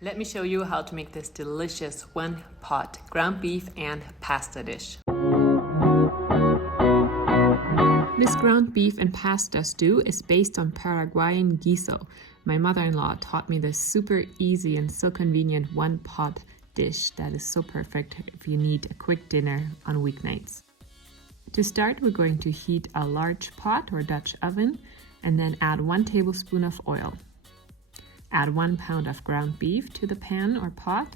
Let me show you how to make this delicious one-pot ground beef and pasta dish. This ground beef and pasta stew is based on Paraguayan Guiso. My mother-in-law taught me this super easy and so convenient one-pot dish that is so perfect if you need a quick dinner on weeknights. To start, we're going to heat a large pot or Dutch oven and then add 1 tablespoon of oil. Add 1 pound of ground beef to the pan or pot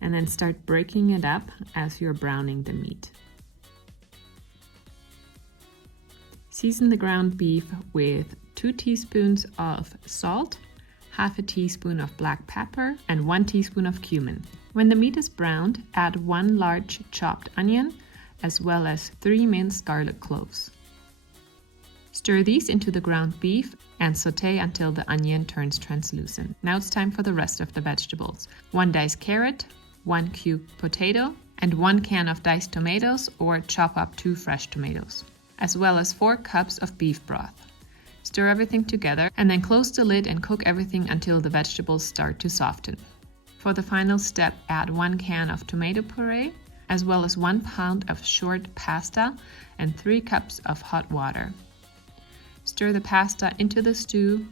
and then start breaking it up as you're browning the meat. Season the ground beef with 2 teaspoons of salt, half a teaspoon of black pepper, and 1 teaspoon of cumin. When the meat is browned, add 1 large chopped onion as well as 3 minced garlic cloves. Stir these into the ground beef and saute until the onion turns translucent. Now it's time for the rest of the vegetables. 1 diced carrot, 1 cube potato, and 1 can of diced tomatoes or chop up 2 fresh tomatoes, as well as 4 cups of beef broth. Stir everything together and then close the lid and cook everything until the vegetables start to soften. For the final step, add 1 can of tomato puree, as well as 1 pound of short pasta and 3 cups of hot water. Stir the pasta into the stew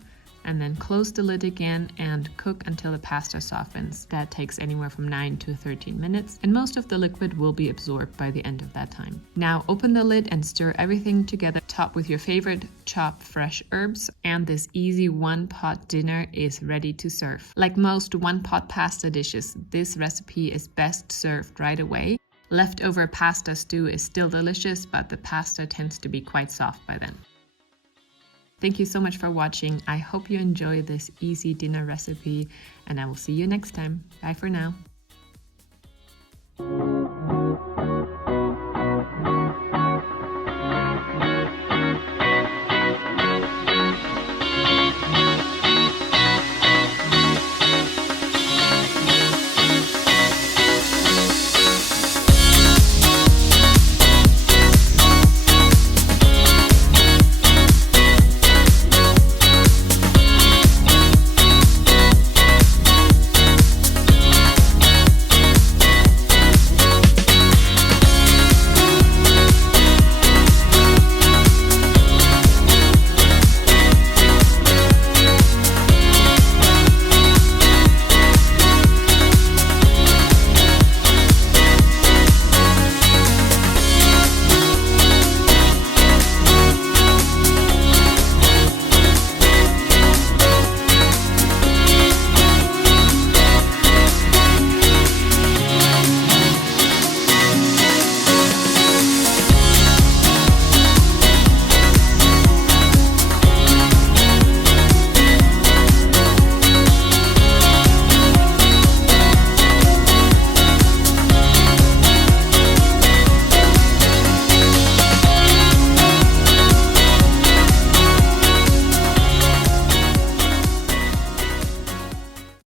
and then close the lid again and cook until the pasta softens. That takes anywhere from 9 to 13 minutes and most of the liquid will be absorbed by the end of that time. Now open the lid and stir everything together. Top with your favorite chopped fresh herbs and this easy one-pot dinner is ready to serve. Like most one-pot pasta dishes, this recipe is best served right away. Leftover pasta stew is still delicious, but the pasta tends to be quite soft by then. Thank you so much for watching. I hope you enjoy this easy dinner recipe and I will see you next time. Bye for now.